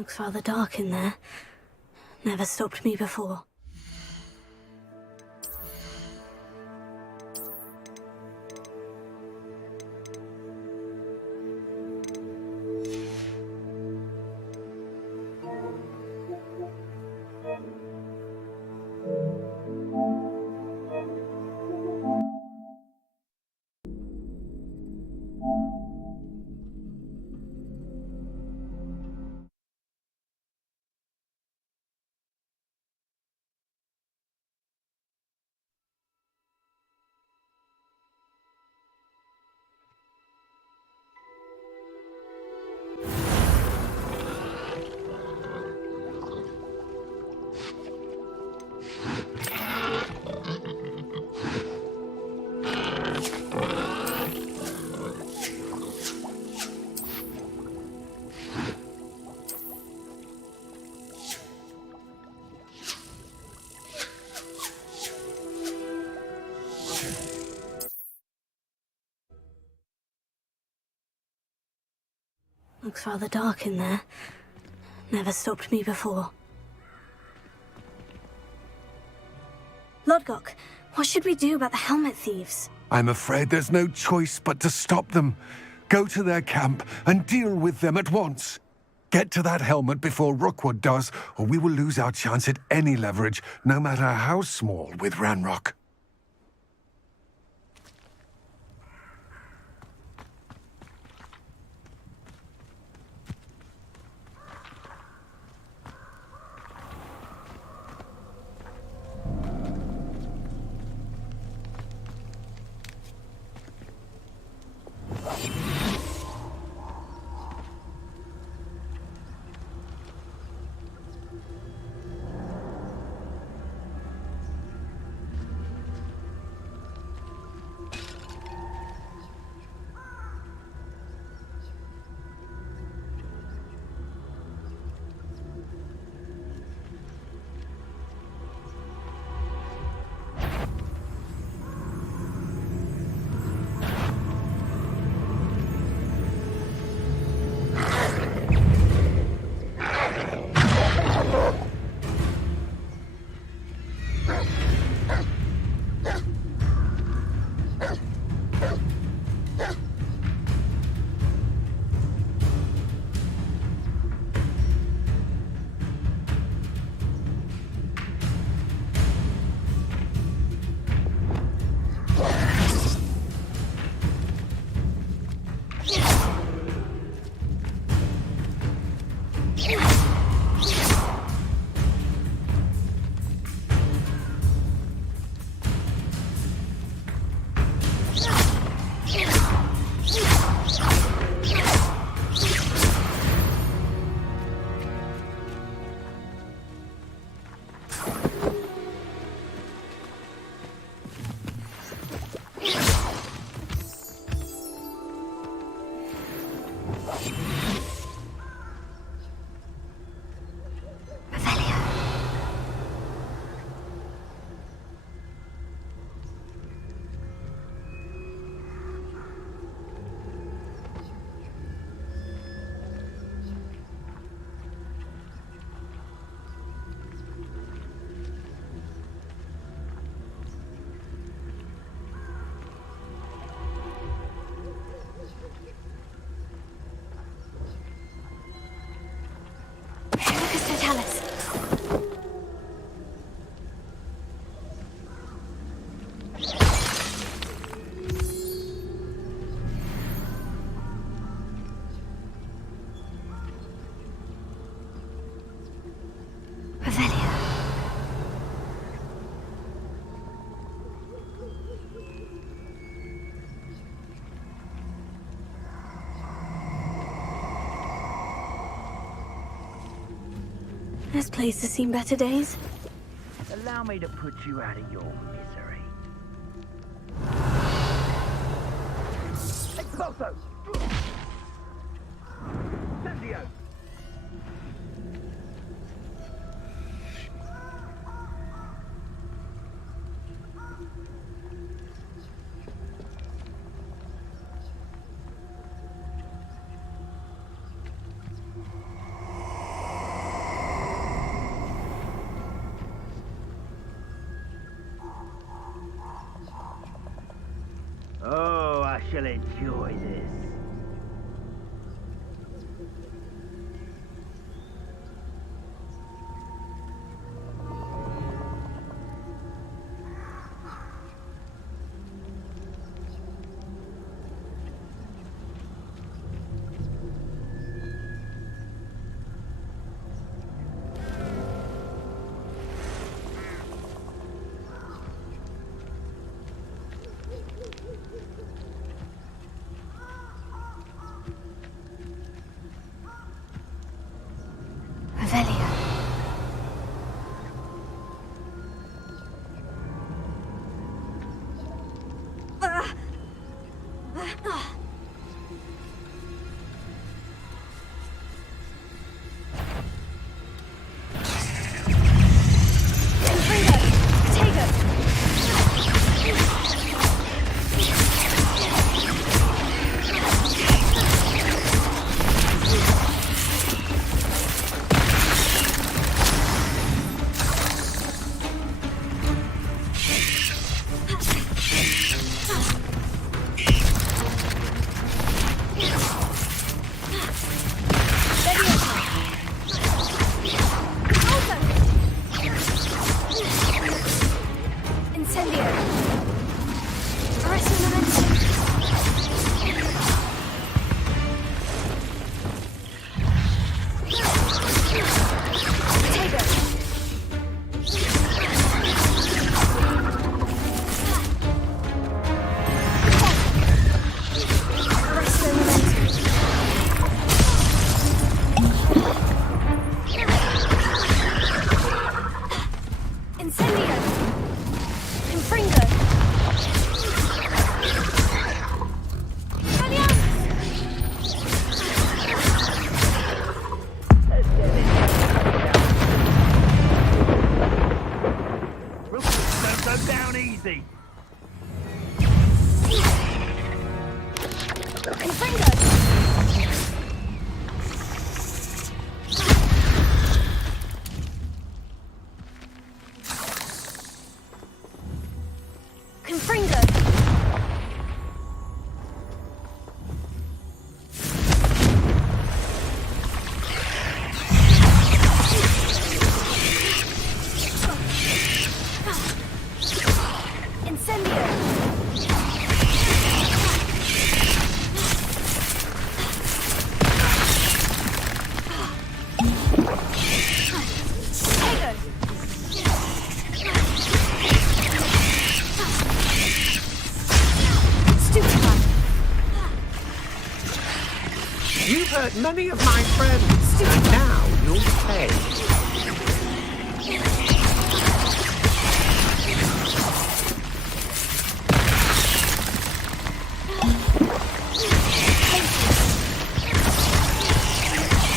Looks rather dark in there. Never stopped me before. Looks rather dark in there. Never stopped me before. Lodgok, what should we do about the helmet thieves? I'm afraid there's no choice but to stop them. Go to their camp and deal with them at once. Get to that helmet before Rookwood does, or we will lose our chance at any leverage, no matter how small, with Ranrock. This place has seen better days. Allow me to put you out of your misery. Expulso! Incendio! I shall enjoy this. Revelio. You've hurt many of my friends, and now you'll pay.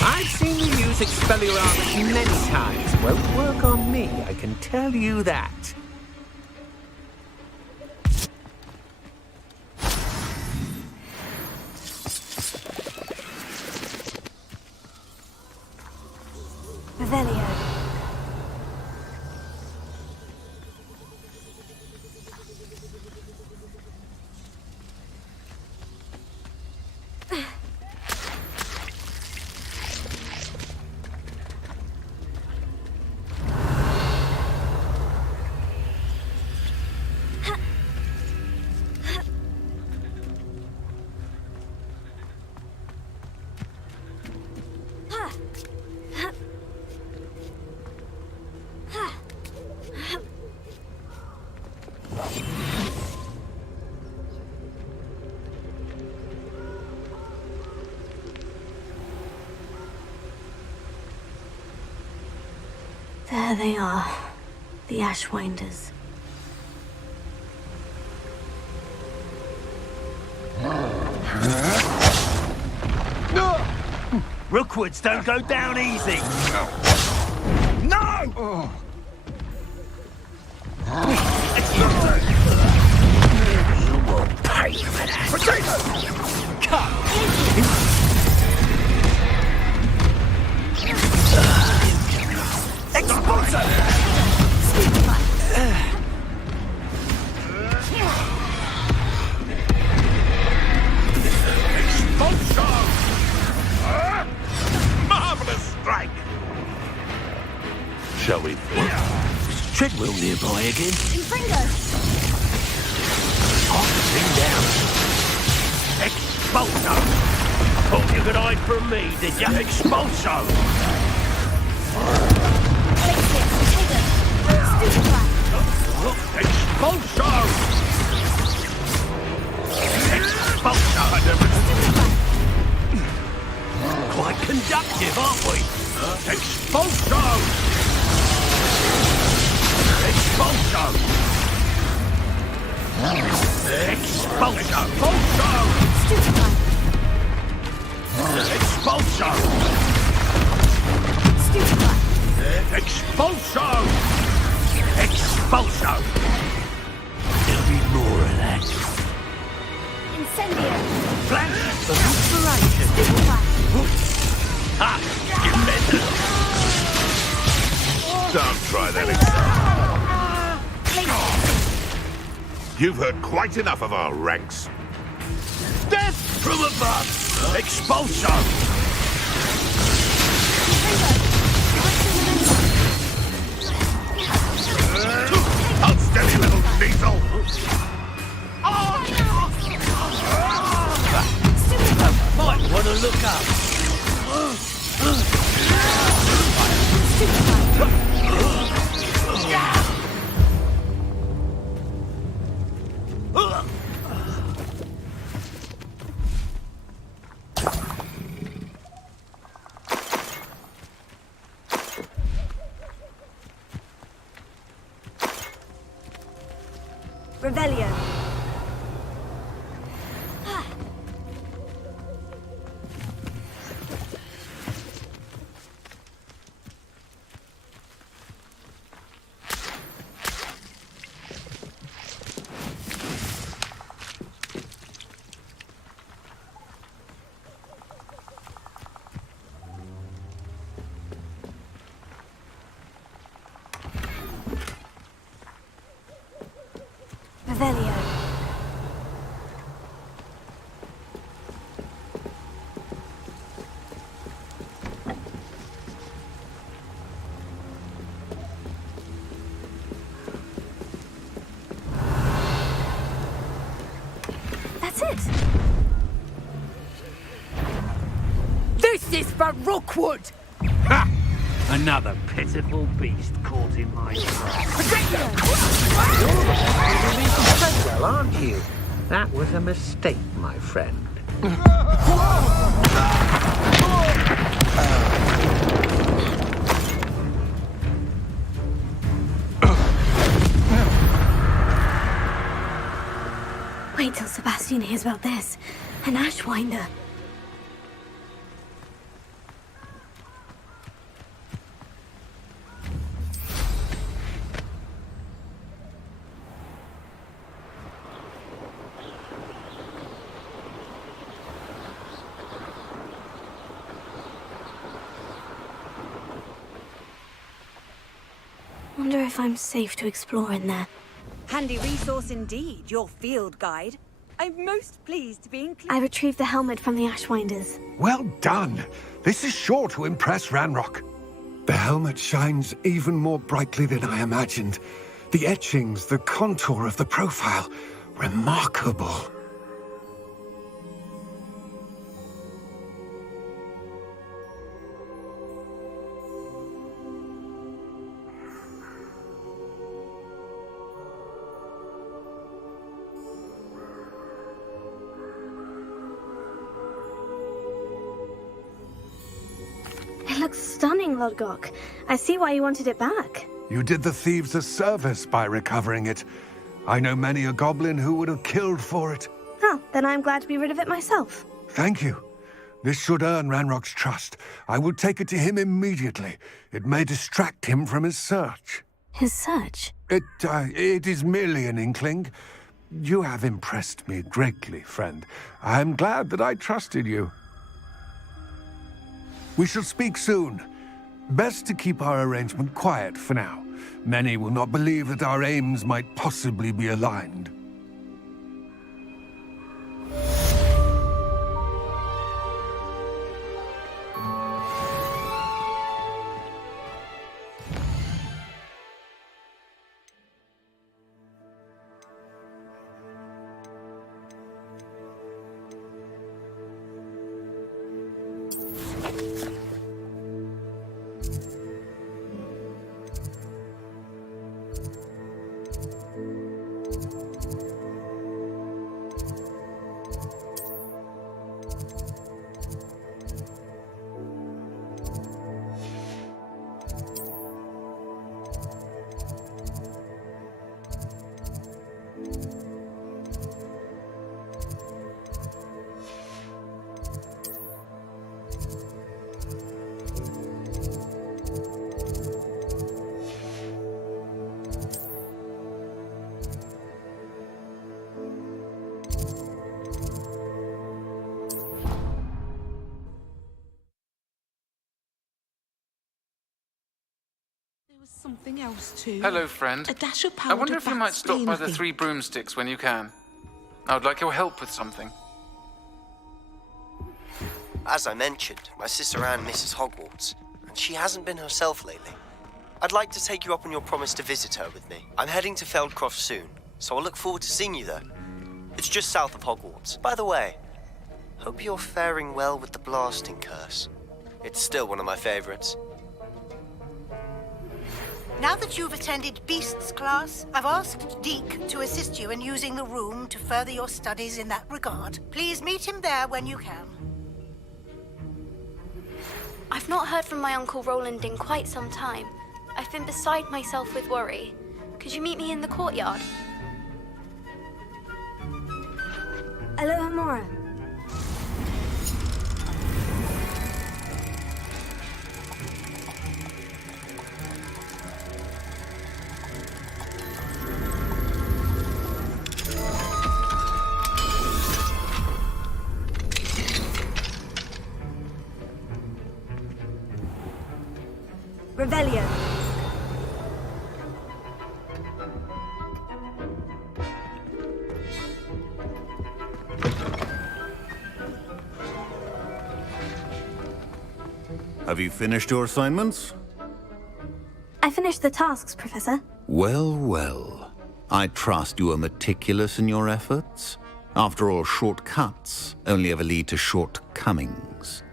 I've seen you use Expelliarmus many times. Won't work on me, I can tell you that. Revelio. There they are, the Ashwinders. Rookwoods don't go down easy. No! You will pay for that. again? Fringo! Bring down. Expulso! Thought you could hide from me, did ya? Expulso! Glacier! Hidden! Stupefy! Expulso! Expulso! Stupefy! Quite conductive, aren't we? Expulso! Expulso! Expulso! Stupefy! Expulso! Stupefy! Expulso! Expulso! There'll be more of that. Incendio! Flash of inspiration! Stupefy! Ha! You meant it! Don't try that again. You've heard quite enough of our ranks. Death from above! Expulso! Unsteady little diesel! Might want to look up. Revelio! Revelio! That's it! This is for Rookwood! Ha! Another pitiful beast caught in my trap. Well, aren't you? That was a mistake, my friend. Wait till Sebastian hears about this. An Ashwinder. Wonder if I'm safe to explore in there. Handy resource indeed, your field guide. I'm most pleased to be included. I retrieved the helmet from the Ashwinders. Well done. This is sure to impress Ranrock. The helmet shines even more brightly than I imagined. The etchings, the contour of the profile. Remarkable. It looks stunning, Lodgok. I see why you wanted it back. You did the thieves a service by recovering it. I know many a goblin who would have killed for it. Oh, then I'm glad to be rid of it myself. Thank you. This should earn Ranrock's trust. I will take it to him immediately. It may distract him from his search. His search? It is merely an inkling. You have impressed me greatly, friend. I am glad that I trusted you. We shall speak soon. Best to keep our arrangement quiet for now. Many will not believe that our aims might possibly be aligned. Something else too. Hello, friend. A dash of I powdered wonder if you might bat stop stain, by I the think. 3 Broomsticks when you can. I would like your help with something. As I mentioned, my sister Anne misses Hogwarts, and she hasn't been herself lately. I'd like to take you up on your promise to visit her with me. I'm heading to Feldcroft soon, so I'll look forward to seeing you there. It's just south of Hogwarts. By the way, hope you're faring well with the blasting curse. It's still one of my favorites. Now that you've attended Beasts class, I've asked Deke to assist you in using the room to further your studies in that regard. Please meet him there when you can. I've not heard from my Uncle Roland in quite some time. I've been beside myself with worry. Could you meet me in the courtyard? Aloha Mora. Revelio. Have you finished your assignments? I finished the tasks, Professor. Well, well. I trust you are meticulous in your efforts. After all, shortcuts only ever lead to shortcomings.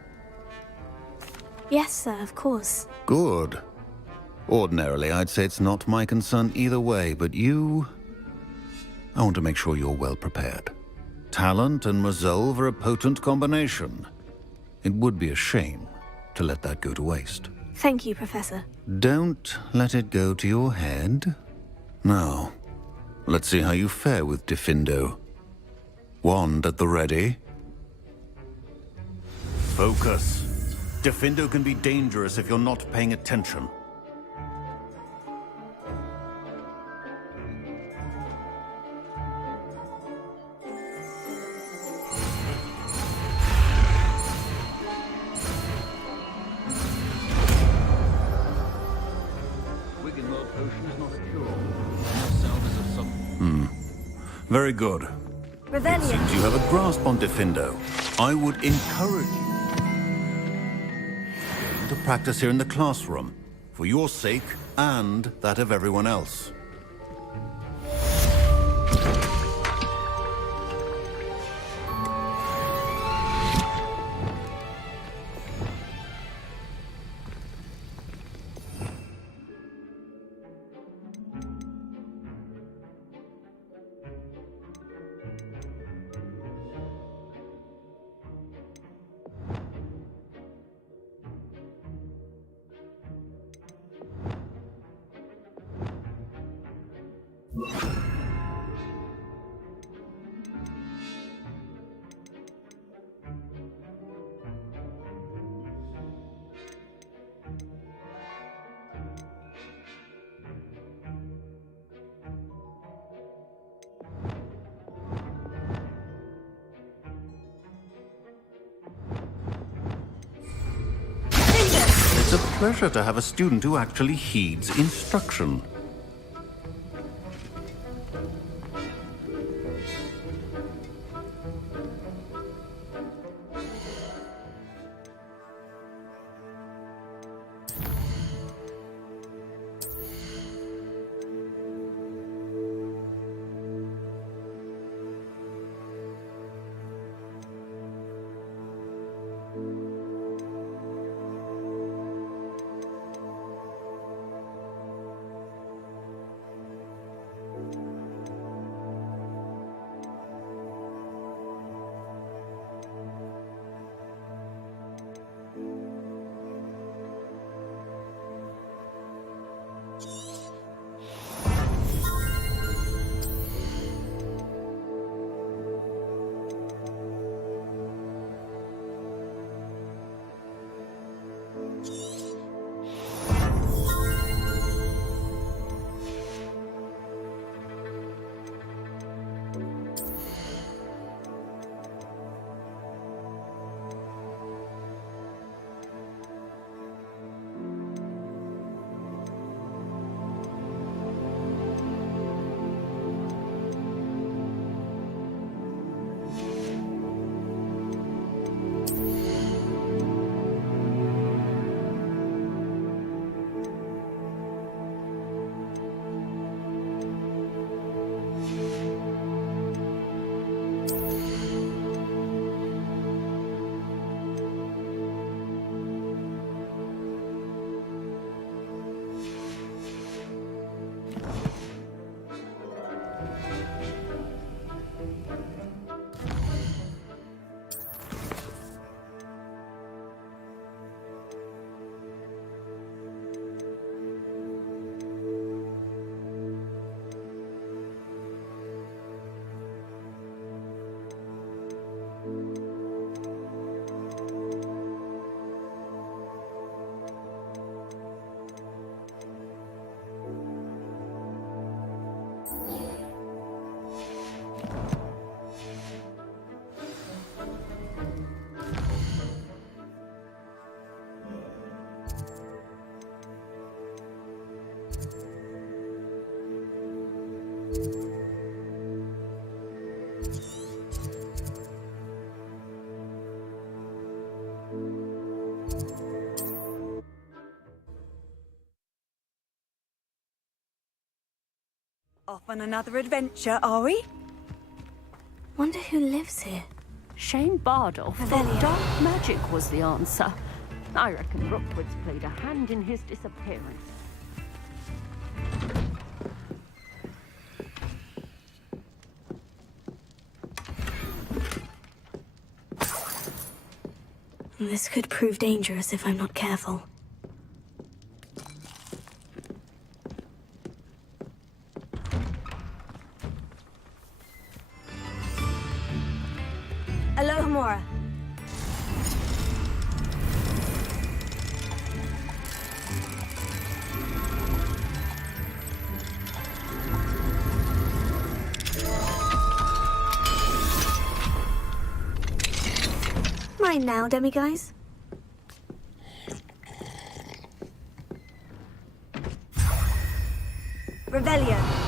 Yes, sir, of course. Good. Ordinarily, I'd say it's not my concern either way, but you... I want to make sure you're well prepared. Talent and resolve are a potent combination. It would be a shame to let that go to waste. Thank you, Professor. Don't let it go to your head. Now, let's see how you fare with Diffindo. Wand at the ready. Focus. Diffindo can be dangerous if you're not paying attention. Very good. Revelio. Since you have a grasp on Diffindo, I would encourage you to practice here in the classroom, for your sake and that of everyone else. It's a pleasure to have a student who actually heeds instruction. Off on another adventure, are we? Wonder who lives here. Shane Bardolph thought dark magic was the answer. I reckon Rookwood's played a hand in his disappearance. This could prove dangerous if I'm not careful. Alohomora. Mine now, demiguise. Revelio.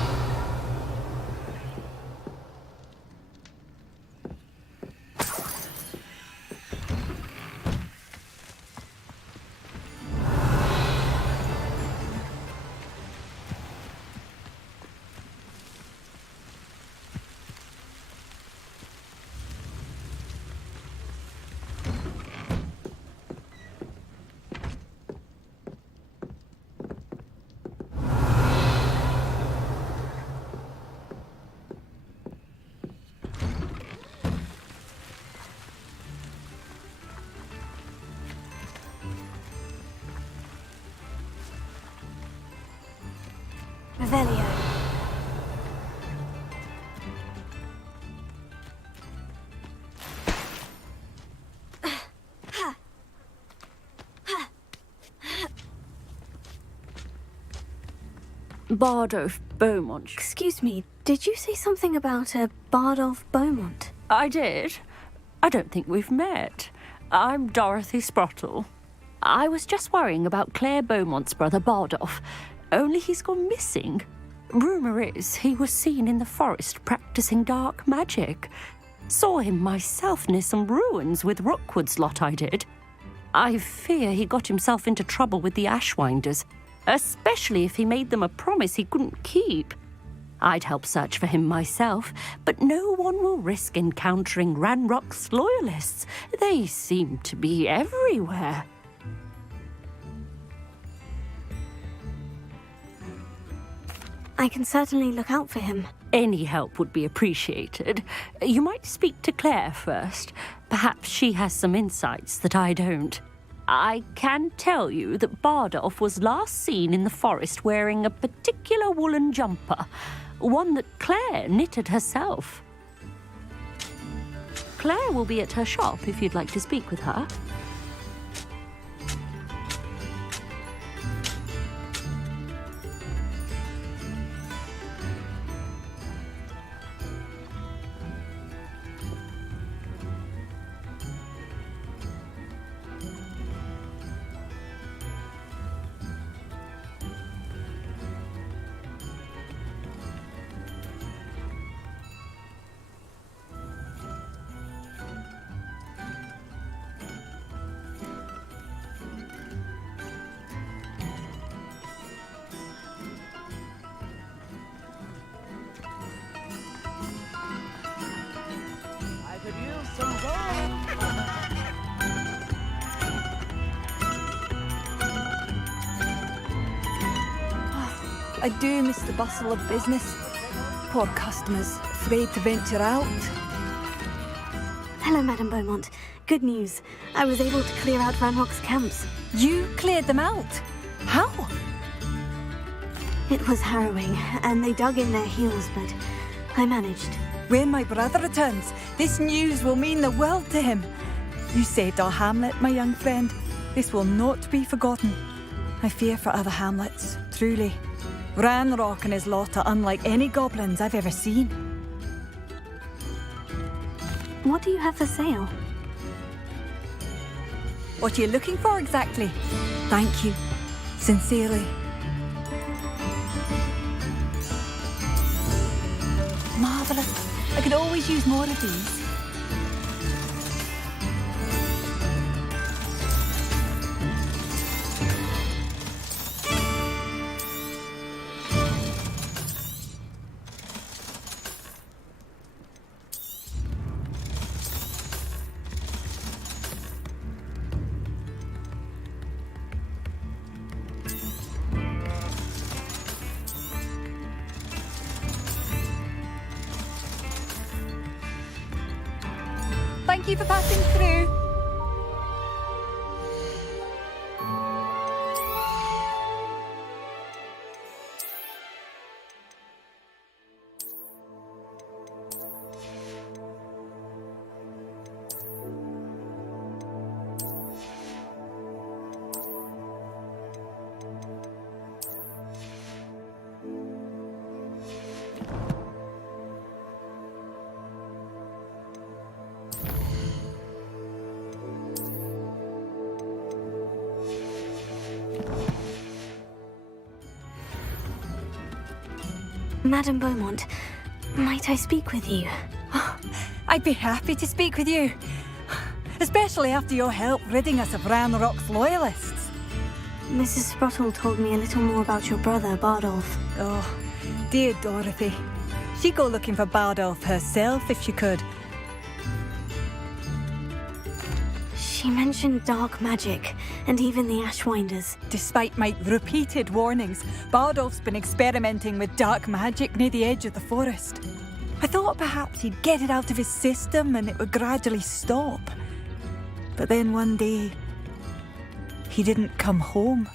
Revelio. Bardolph Beaumont. Excuse me, did you say something about a Bardolph Beaumont? I did. I don't think we've met. I'm Dorothy Sprottle. I was just worrying about Claire Beaumont's brother Bardolph, only he's gone missing. Rumour is he was seen in the forest practicing dark magic. Saw him myself near some ruins with Rookwood's lot, I did. I fear he got himself into trouble with the Ashwinders, especially if he made them a promise he couldn't keep. I'd help search for him myself, but no one will risk encountering Ranrock's loyalists. They seem to be everywhere. I can certainly look out for him. Any help would be appreciated. You might speak to Claire first. Perhaps she has some insights that I don't. I can tell you that Bardolph was last seen in the forest wearing a particular woolen jumper, one that Claire knitted herself. Claire will be at her shop if you'd like to speak with her. I do miss the bustle of business. Poor customers, afraid to venture out. Hello, Madame Beaumont. Good news. I was able to clear out Ranrock's camps. You cleared them out? How? It was harrowing, and they dug in their heels, but I managed. When my brother returns, this news will mean the world to him. You saved our hamlet, my young friend. This will not be forgotten. I fear for other hamlets, truly. Ranrock and his lot are unlike any goblins I've ever seen. What do you have for sale? What are you looking for exactly? Thank you. Sincerely. marvellous. I could always use more of these. Thank you for passing through. Madame Beaumont, might I speak with you? I'd be happy to speak with you. Especially after your help ridding us of Ranrock's loyalists. Mrs. Sprottle told me a little more about your brother, Bardolph. Oh, dear Dorothy. She'd go looking for Bardolph herself if she could. She mentioned dark magic, and even the Ashwinders. Despite my repeated warnings, Bardolph's been experimenting with dark magic near the edge of the forest. I thought perhaps he'd get it out of his system and it would gradually stop. But then one day, he didn't come home.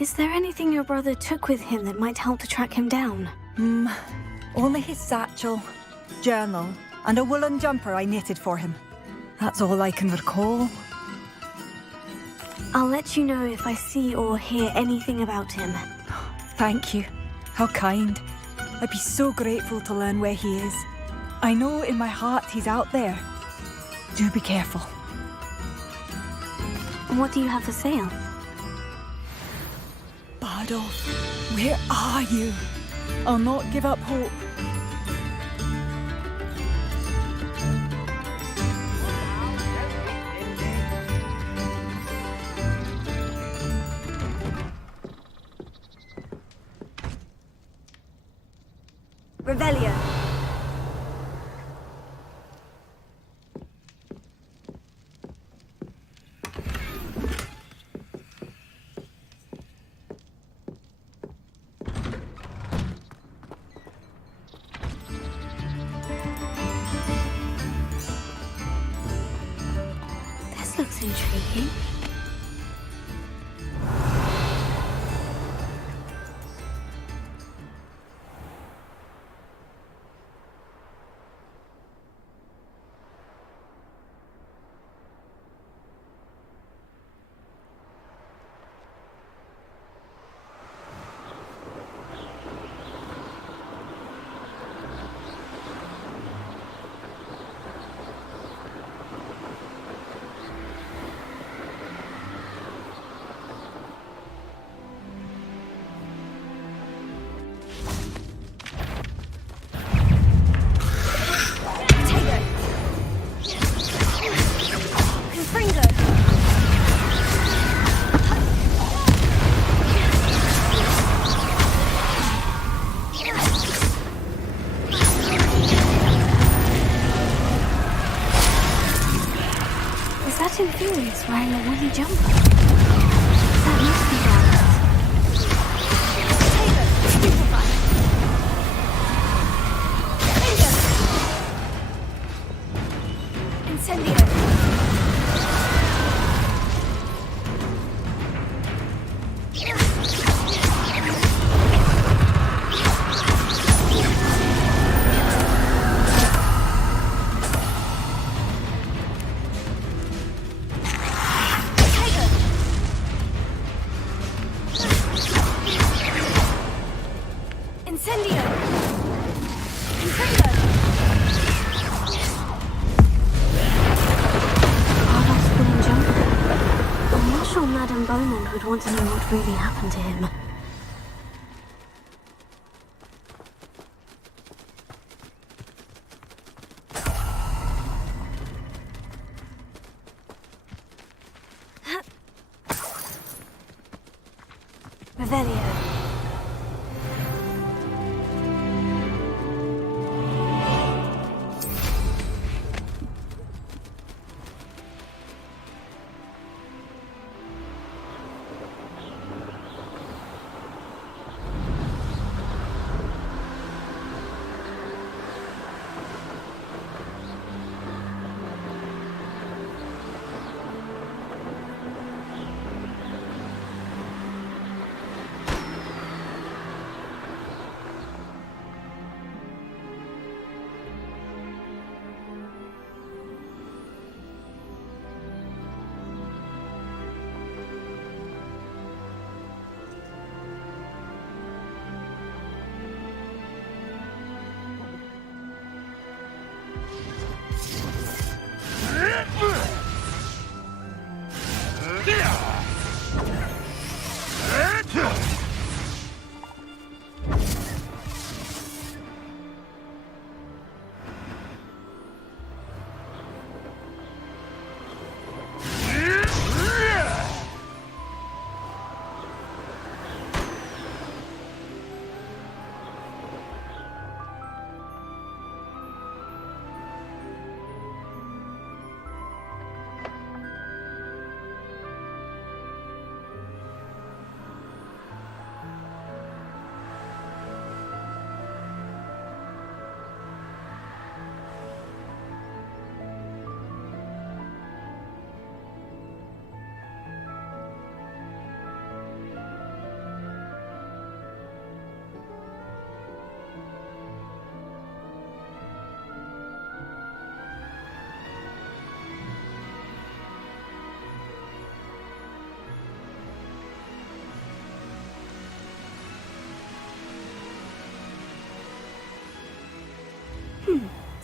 Is there anything your brother took with him that might help to track him down? Only his satchel, journal, and a woolen jumper I knitted for him. That's all I can recall. I'll let you know if I see or hear anything about him. Thank you. How kind. I'd be so grateful to learn where he is. I know in my heart he's out there. Do be careful. What do you have for sale? Bardolph, where are you? I'll not give up hope. Revelio. This looks intriguing. Infurious wearing a woolly jumper. That must be Taylor, Incendio. Want to know what really happened to him.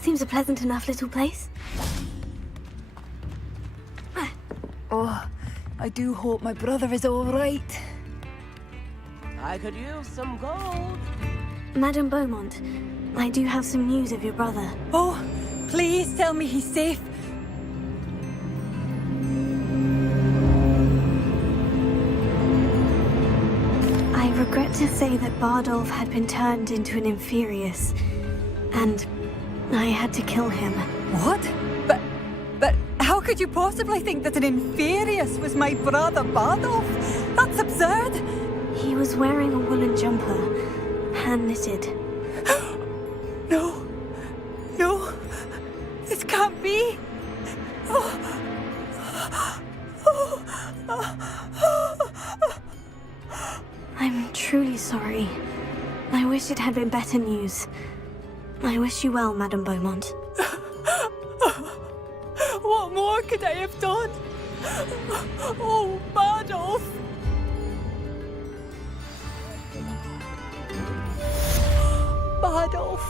Seems a pleasant enough little place. Oh, I do hope my brother is all right. I could use some gold. Madame Beaumont, I do have some news of your brother. Oh, please tell me he's safe. I regret to say that Bardolph had been turned into an Inferius, and I had to kill him. What? But how could you possibly think that an Inferius was my brother Bardolph? That's absurd! He was wearing a woolen jumper, hand-knitted. No, this can't be. I'm truly sorry. I wish it had been better news. I wish you well, Madame Beaumont. What more could I have done? Oh, Bardolph! Bardolph,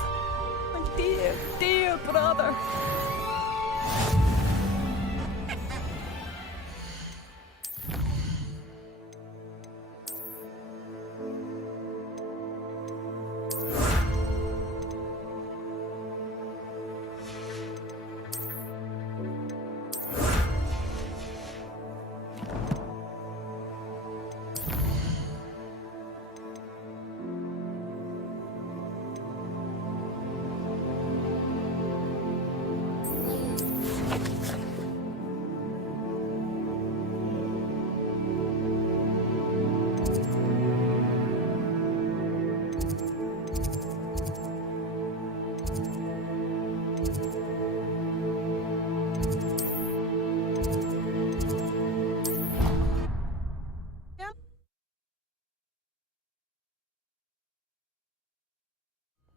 my dear, dear brother.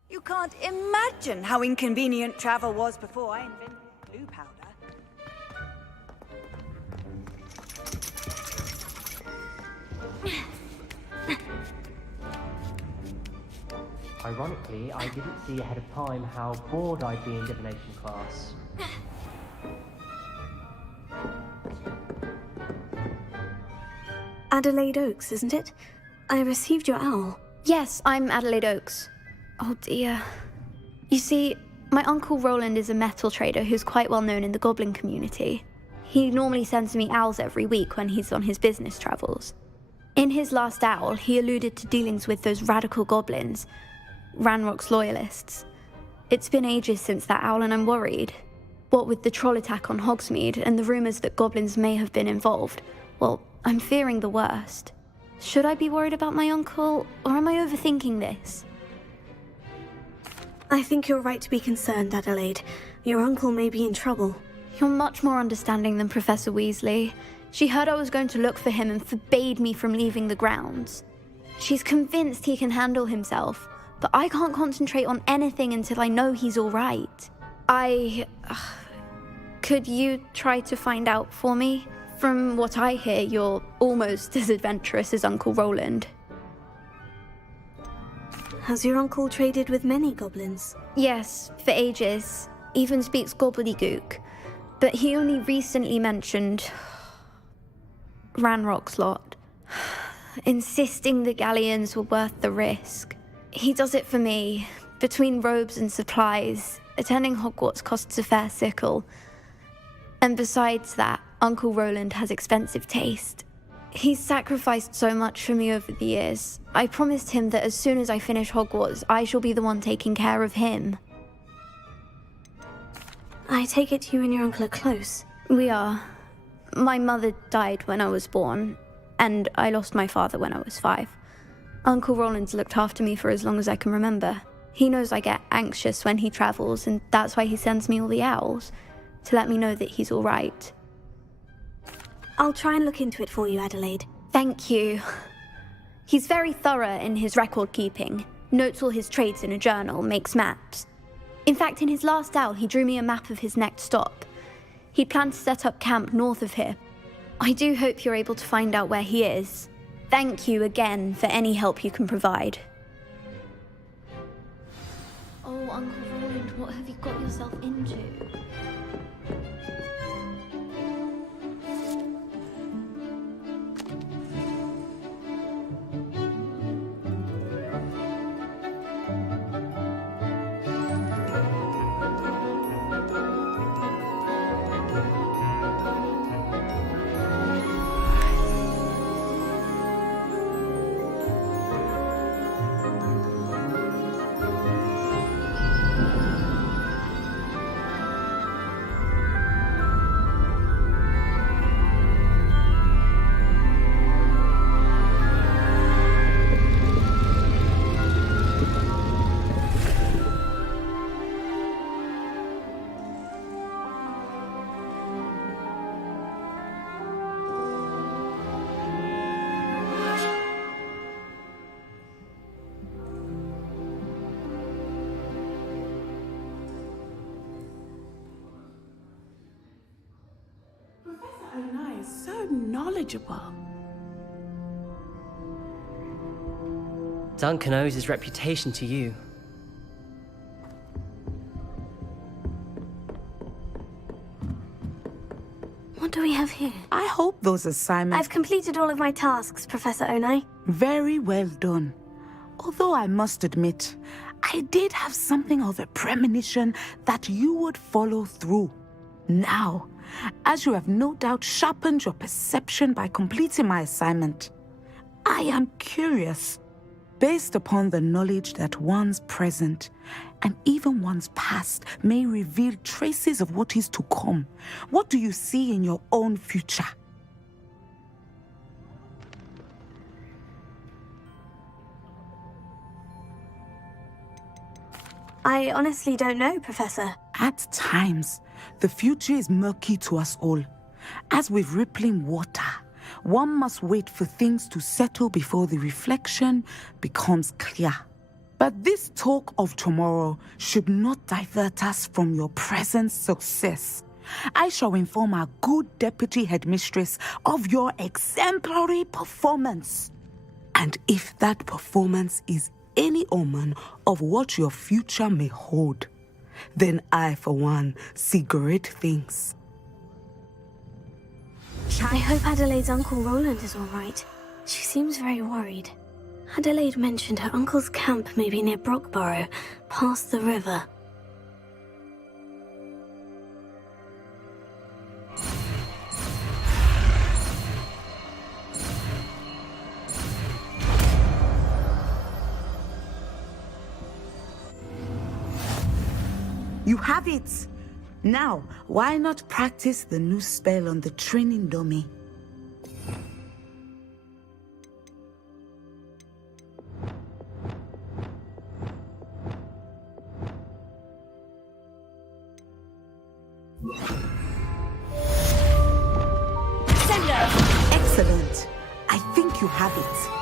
You can't imagine how inconvenient travel was before I invented blue powder. Ironically, I didn't see ahead of time how bored I'd be in divination class. Adelaide Oaks, isn't it? I received your owl. Yes, I'm Adelaide Oaks. Oh dear. You see, my Uncle Roland is a metal trader who's quite well known in the goblin community. He normally sends me owls every week when he's on his business travels. In his last owl, he alluded to dealings with those radical goblins, Ranrock's loyalists. It's been ages since that owl and I'm worried. What with the troll attack on Hogsmeade and the rumours that goblins may have been involved, well, I'm fearing the worst. Should I be worried about my uncle, or am I overthinking this? I think you're right to be concerned, Adelaide. Your uncle may be in trouble. You're much more understanding than Professor Weasley. She heard I was going to look for him and forbade me from leaving the grounds. She's convinced he can handle himself, but I can't concentrate on anything until I know he's all right. Could you try to find out for me? From what I hear, you're almost as adventurous as Uncle Roland. Has your uncle traded with many goblins? Yes, for ages. Even speaks gobbledygook. But he only recently mentioned Ranrock's lot, insisting the galleons were worth the risk. He does it for me. Between robes and supplies, attending Hogwarts costs a fair sickle. And besides that, Uncle Roland has expensive taste. He's sacrificed so much for me over the years. I promised him that as soon as I finish Hogwarts, I shall be the one taking care of him. I take it you and your uncle are close. We are. My mother died when I was born, and I lost my father when I was 5. Uncle Roland's looked after me for as long as I can remember. He knows I get anxious when he travels, and that's why he sends me all the owls, to let me know that he's all right. I'll try and look into it for you, Adelaide. Thank you. He's very thorough in his record keeping, notes all his trades in a journal, makes maps. In fact, in his last owl, he drew me a map of his next stop. He planned to set up camp north of here. I do hope you're able to find out where he is. Thank you again for any help you can provide. Oh, Uncle Roland What have you got yourself into? Onai is so knowledgeable. Duncan owes his reputation to you. What do we have here? I hope those assignments... I've completed all of my tasks, Professor Onai. Very well done. Although I must admit, I did have something of a premonition that you would follow through. Now, as you have no doubt sharpened your perception by completing my assignment, I am curious, based upon the knowledge that one's present and even one's past may reveal traces of what is to come. What do you see in your own future? I honestly don't know, Professor. At times, the future is murky to us all. As with rippling water, one must wait for things to settle before the reflection becomes clear. But this talk of tomorrow should not divert us from your present success. I shall inform our good deputy headmistress of your exemplary performance. And if that performance is any omen of what your future may hold, then I, for one, see great things. I hope Adelaide's Uncle Roland is all right. She seems very worried. Adelaide mentioned her uncle's camp may be near Brockborough, past the river. You have it! Now, why not practice the new spell on the training dummy? Sender! Excellent. I think you have it.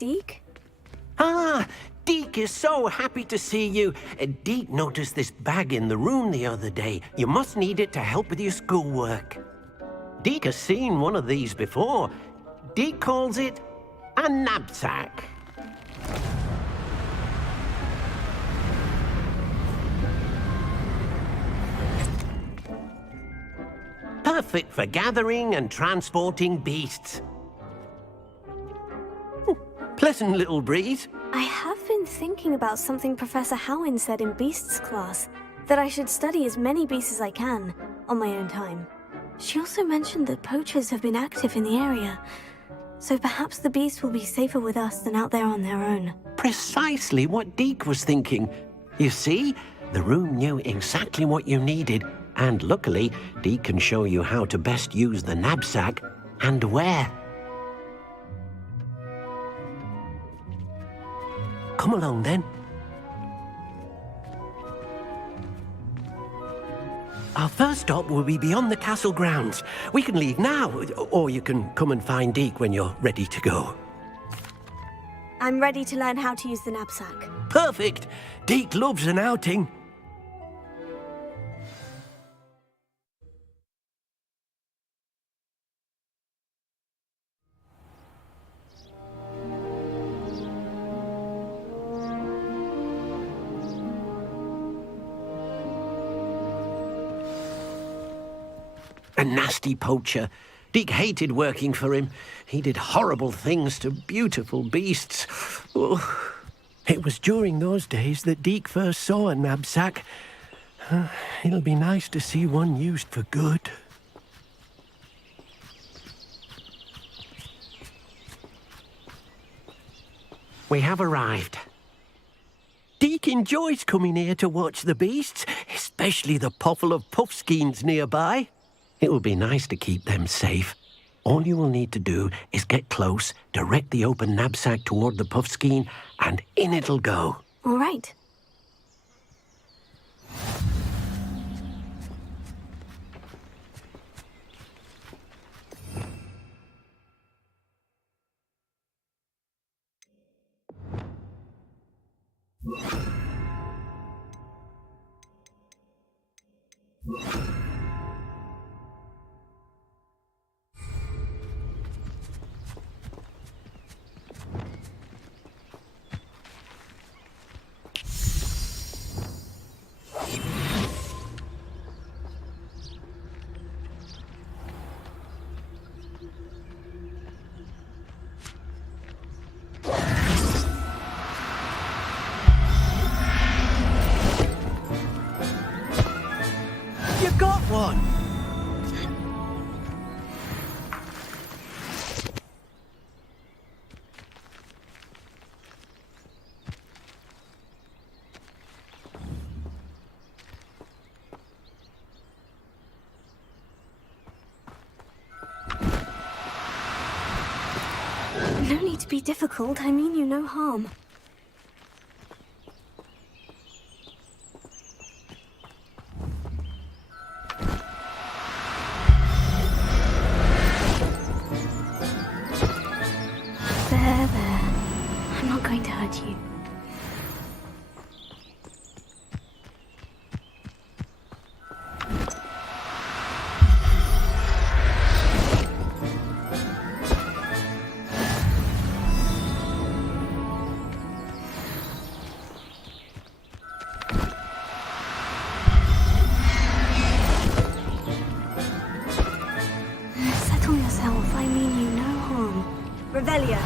Deke? Ah, Deke is so happy to see you. Deke noticed this bag in the room the other day. You must need it to help with your schoolwork. Deke has seen one of these before. Deke calls it a knapsack. Perfect for gathering and transporting beasts. Pleasant little breeze. I have been thinking about something Professor Howin said in Beasts class, that I should study as many beasts as I can, on my own time. She also mentioned that poachers have been active in the area, so perhaps the beasts will be safer with us than out there on their own. Precisely what Deke was thinking. You see, the room knew exactly what you needed, and luckily, Deke can show you how to best use the knapsack and where. Come along, then. Our first stop will be beyond the castle grounds. We can leave now, or you can come and find Deke when you're ready to go. I'm ready to learn how to use the knapsack. Perfect! Deke loves an outing. A nasty poacher. Deke hated working for him. He did horrible things to beautiful beasts. Oh, it was during those days that Deke first saw a knapsack. It'll be nice to see one used for good. We have arrived. Deke enjoys coming here to watch the beasts, especially the poffle of puffskeins nearby. It will be nice to keep them safe. All you will need to do is get close, direct the open knapsack toward the puffskein, and in it'll go. All right. You got one! No need to be difficult, I mean you no harm. There. I'm not going to hurt you. Settle yourself, I mean you no harm. Revelio.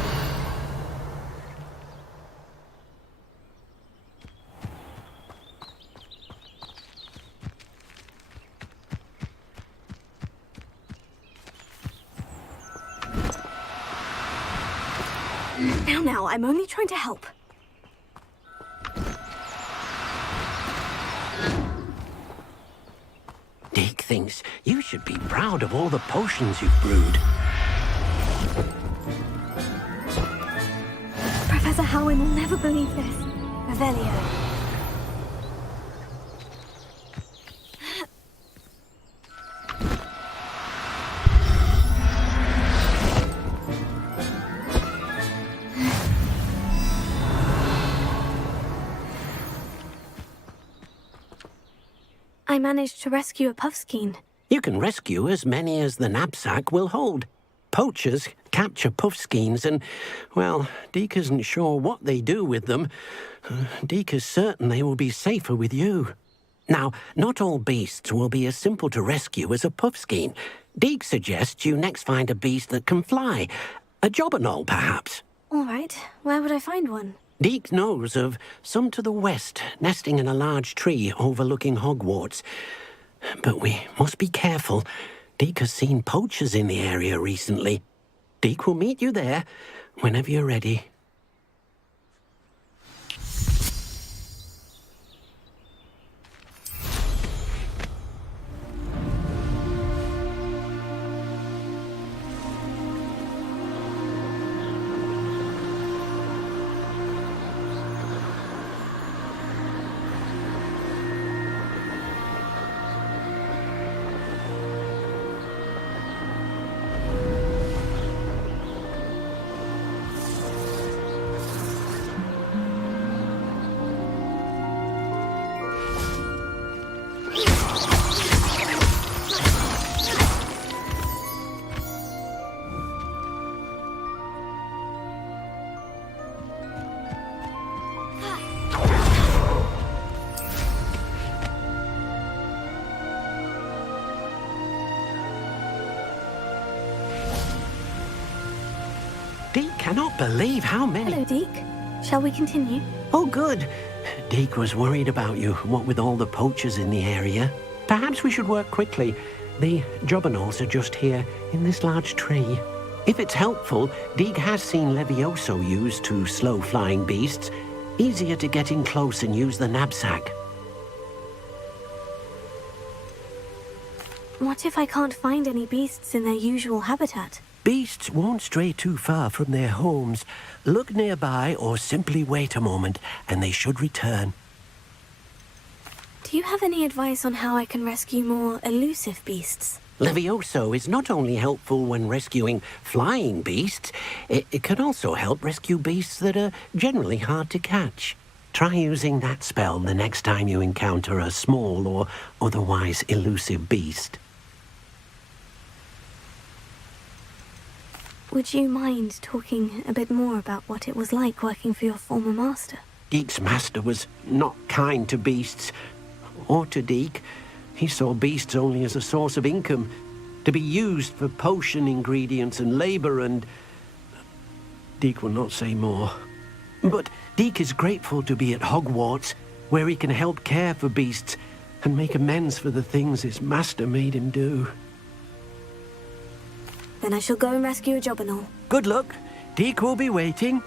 Now, I'm only trying to help. Deke thinks you should be proud of all the potions you've brewed. Professor Howin will never believe this. Revelio. I managed to rescue a puffskein. You can rescue as many as the knapsack will hold. Poachers capture puffskeins and, well, Deke isn't sure what they do with them. Deke is certain they will be safer with you. Now, not all beasts will be as simple to rescue as a puffskein. Deke suggests you next find a beast that can fly. A jobberknoll, perhaps. All right, where would I find one? Deke knows of some to the west, nesting in a large tree overlooking Hogwarts. But we must be careful. Deke has seen poachers in the area recently. Deke will meet you there whenever you're ready. Deke cannot believe how many... Hello, Deke. Shall we continue? Oh, good. Deke was worried about you, what with all the poachers in the area. Perhaps we should work quickly. The jobberknolls are just here, in this large tree. If it's helpful, Deke has seen Levioso used to slow flying beasts. Easier to get in close and use the knapsack. What if I can't find any beasts in their usual habitat? Beasts won't stray too far from their homes. Look nearby or simply wait a moment, and they should return. Do you have any advice on how I can rescue more elusive beasts? Levioso is not only helpful when rescuing flying beasts, it can also help rescue beasts that are generally hard to catch. Try using that spell the next time you encounter a small or otherwise elusive beast. Would you mind talking a bit more about what it was like working for your former master? Deke's master was not kind to beasts, or to Deke. He saw beasts only as a source of income, to be used for potion ingredients and labor, and... Deke will not say more. But Deke is grateful to be at Hogwarts, where he can help care for beasts and make amends for the things his master made him do. Then I shall go and rescue a jobberknoll. Good luck. Deke will be waiting.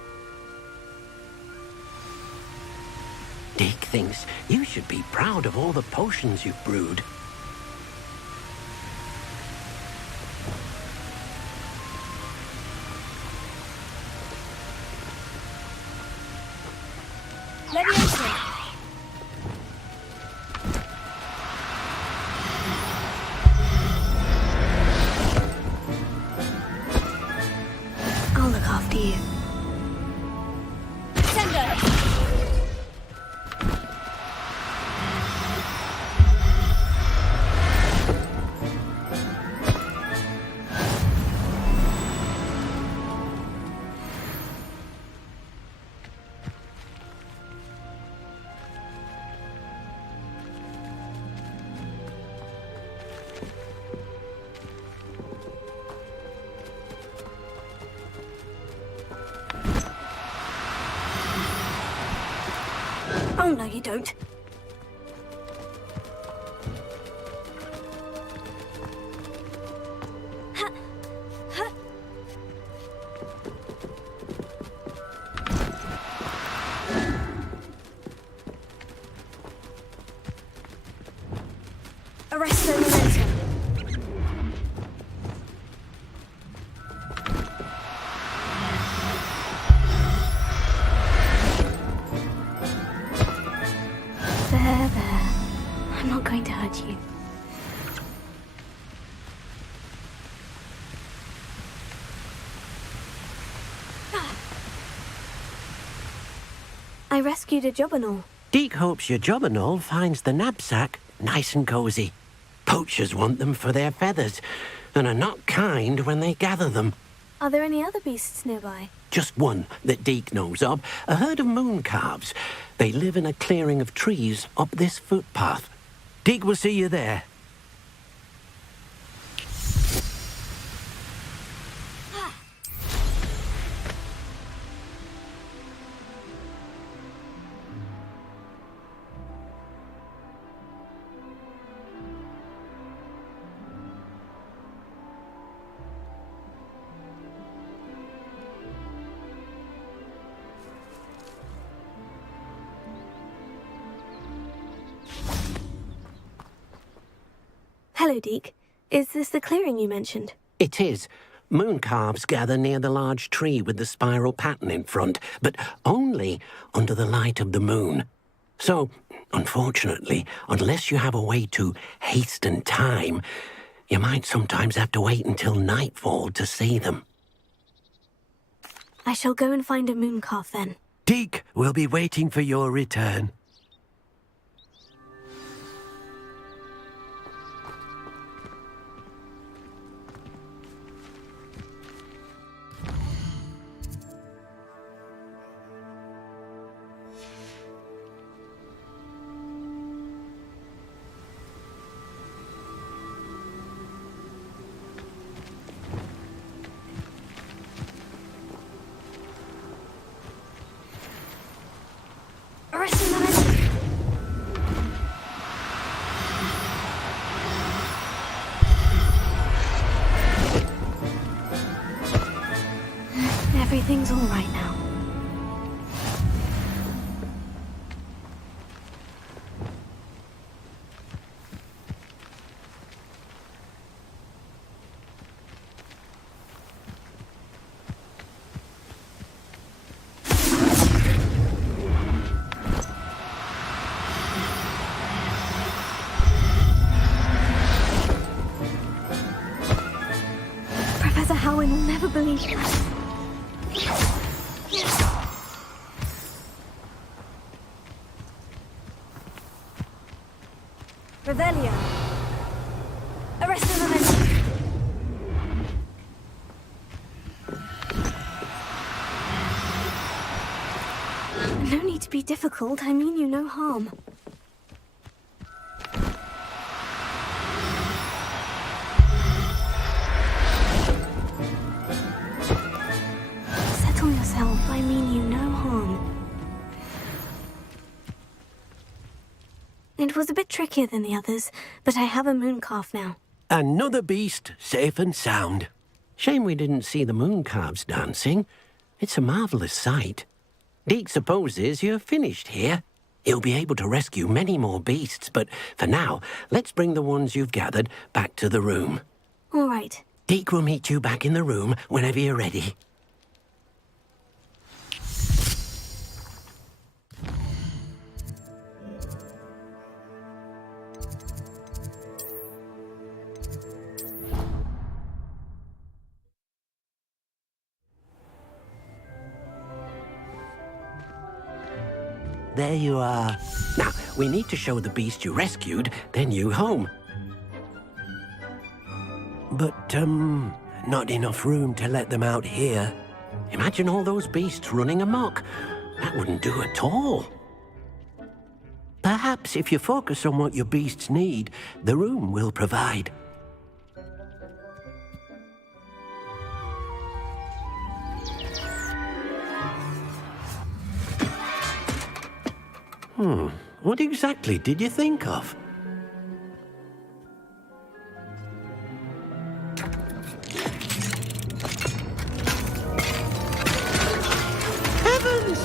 Deke thinks you should be proud of all the potions you've brewed. I'll look after you. Oh, no, you don't. Arrest the momentum. There. I'm not going to hurt you. I rescued a jobberknoll. Deke hopes your jobberknoll finds the knapsack nice and cozy. Poachers want them for their feathers, and are not kind when they gather them. Are there any other beasts nearby? Just one that Deke knows of, a herd of moon calves. They live in a clearing of trees up this footpath. Deke will see you there. Hello, Deke. Is this the clearing you mentioned? It is. Moon calves gather near the large tree with the spiral pattern in front, but only under the light of the moon. So, unfortunately, unless you have a way to hasten time, you might sometimes have to wait until nightfall to see them. I shall go and find a moon calf then. Deke will be waiting for your return. Everything's all right now. Professor Howin will never believe that. Revelio. Arrest momentum. No need to be difficult. I mean you no harm. Settle yourself. I mean you no harm. It was a bit trickier than the others, but I have a moon calf now. Another beast, safe and sound. Shame we didn't see the moon calves dancing. It's a marvellous sight. Deke supposes you're finished here. He'll be able to rescue many more beasts, but for now, let's bring the ones you've gathered back to the room. All right. Deke will meet you back in the room whenever you're ready. There you are. Now, we need to show the beast you rescued their new home. But, not enough room to let them out here. Imagine all those beasts running amok. That wouldn't do at all. Perhaps if you focus on what your beasts need, the room will provide. What exactly did you think of? Heavens!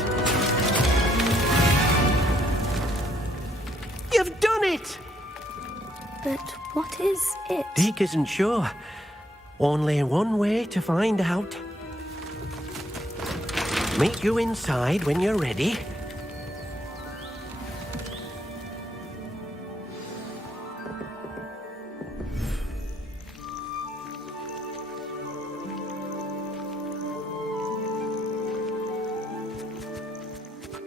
You've done it! But what is it? Deke isn't sure. Only one way to find out. Meet you inside when you're ready.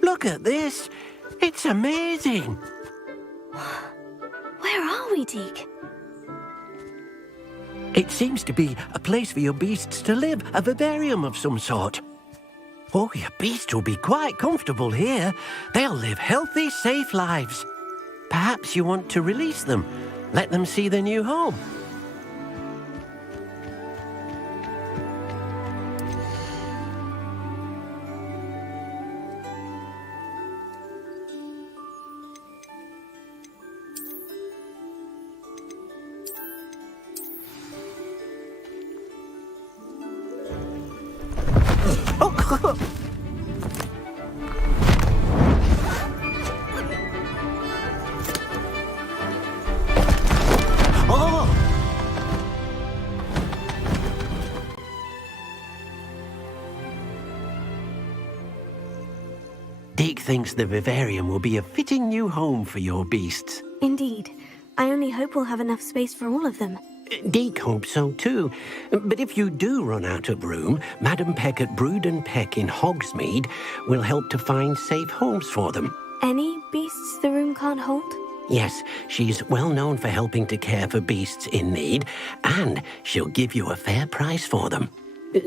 Look at this. It's amazing. Deke. It seems to be a place for your beasts to live, a vivarium of some sort. Oh, your beasts will be quite comfortable here. They'll live healthy, safe lives. Perhaps you want to release them, let them see their new home. Deke thinks the vivarium will be a fitting new home for your beasts. Indeed. I only hope we'll have enough space for all of them. Deke hopes so too. But if you do run out of room, Madam Peck at Brood and Peck in Hogsmeade will help to find safe homes for them. Any beasts the room can't hold? Yes, she's well known for helping to care for beasts in need, and she'll give you a fair price for them.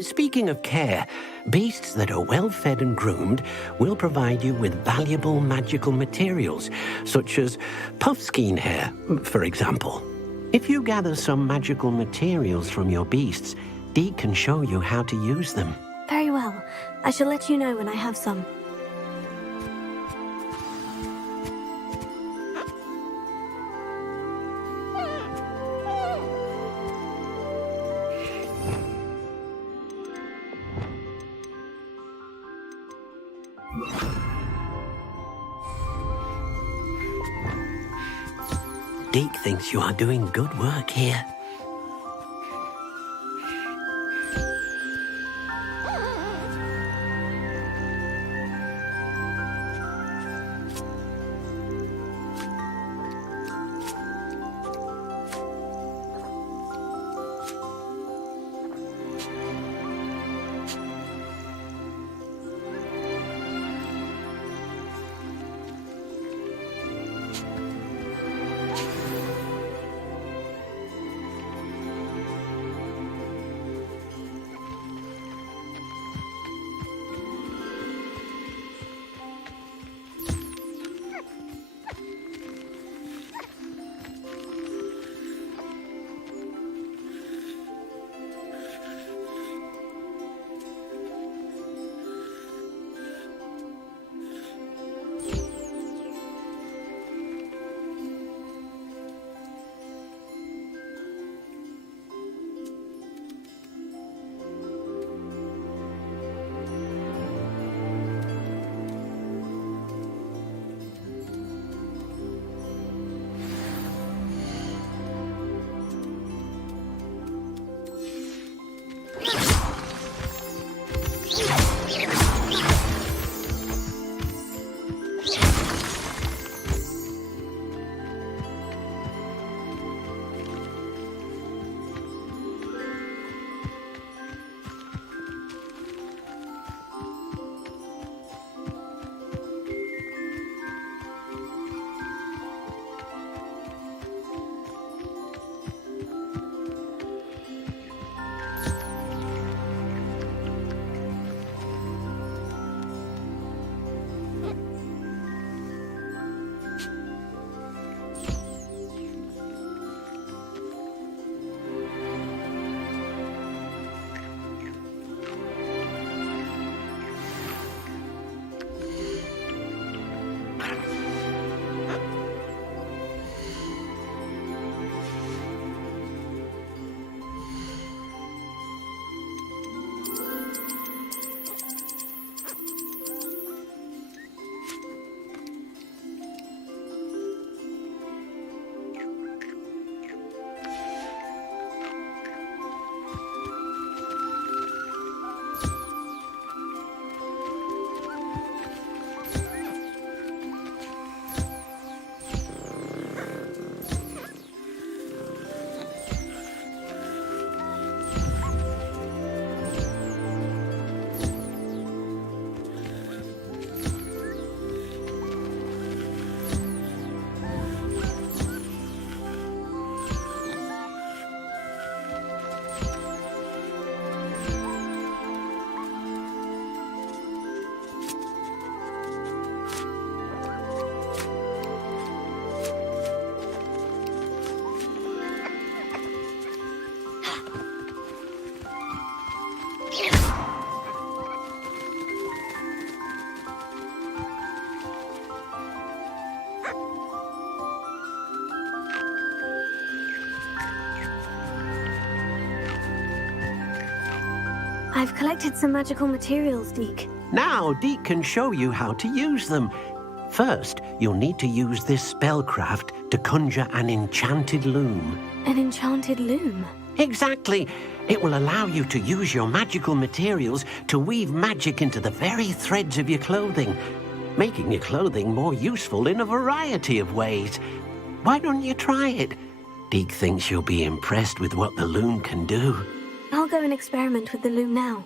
Speaking of care, beasts that are well fed and groomed will provide you with valuable magical materials, such as puffskein hair, for example. If you gather some magical materials from your beasts, Deke can show you how to use them. Very well. I shall let you know when I have some. Deke thinks you are doing good work here. I've collected some magical materials, Deke. Now, Deke can show you how to use them. First, you'll need to use this spellcraft to conjure an enchanted loom. An enchanted loom? Exactly. It will allow you to use your magical materials to weave magic into the very threads of your clothing, making your clothing more useful in a variety of ways. Why don't you try it? Deke thinks you'll be impressed with what the loom can do. I'll go and experiment with the loom now.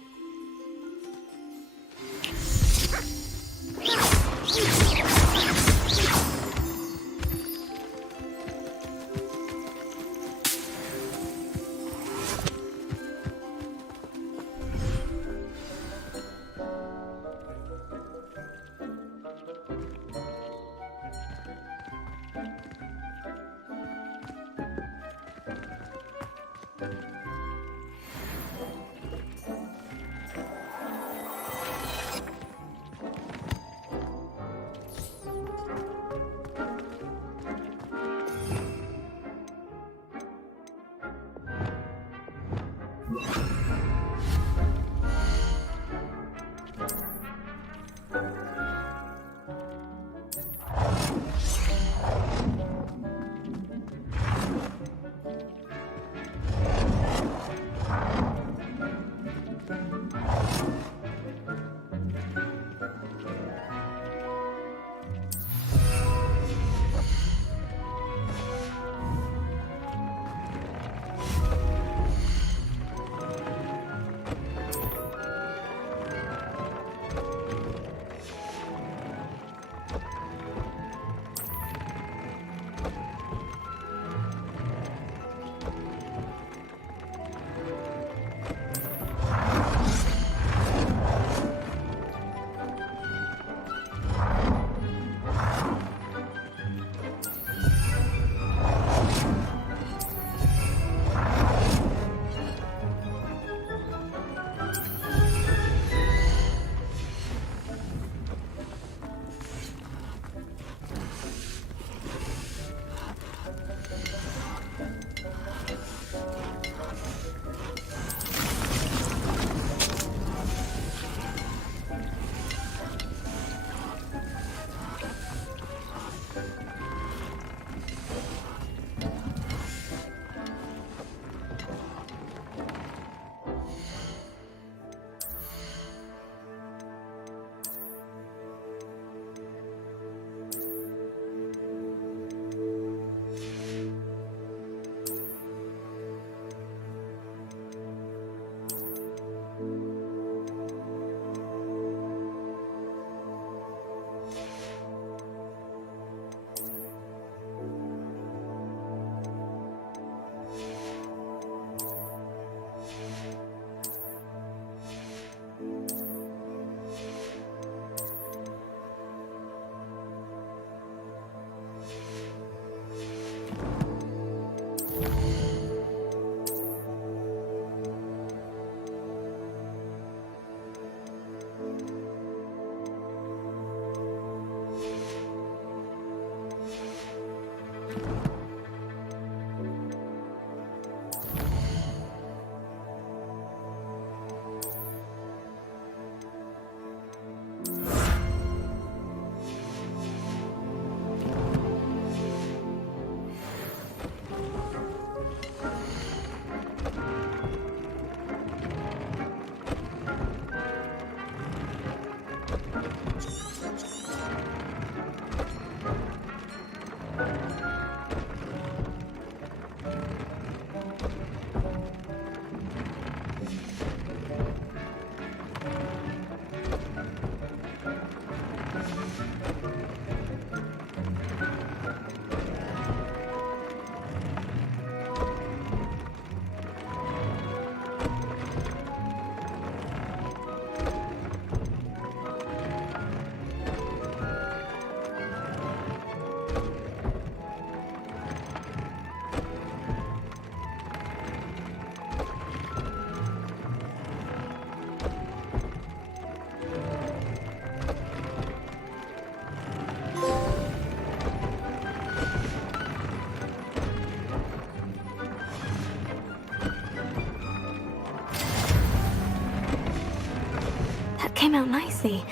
came out nicely.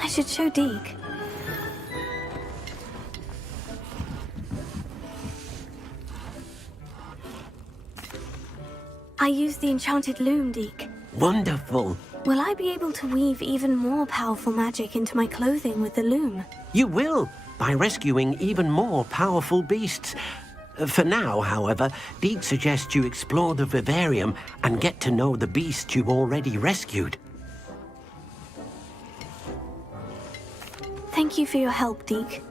I should show Deke. I used the enchanted loom, Deke. Wonderful. Will I be able to weave even more powerful magic into my clothing with the loom? You will, by rescuing even more powerful beasts. For now, however, Deke suggests you explore the vivarium and get to know the beasts you've already rescued. Thank you for your help, Deke.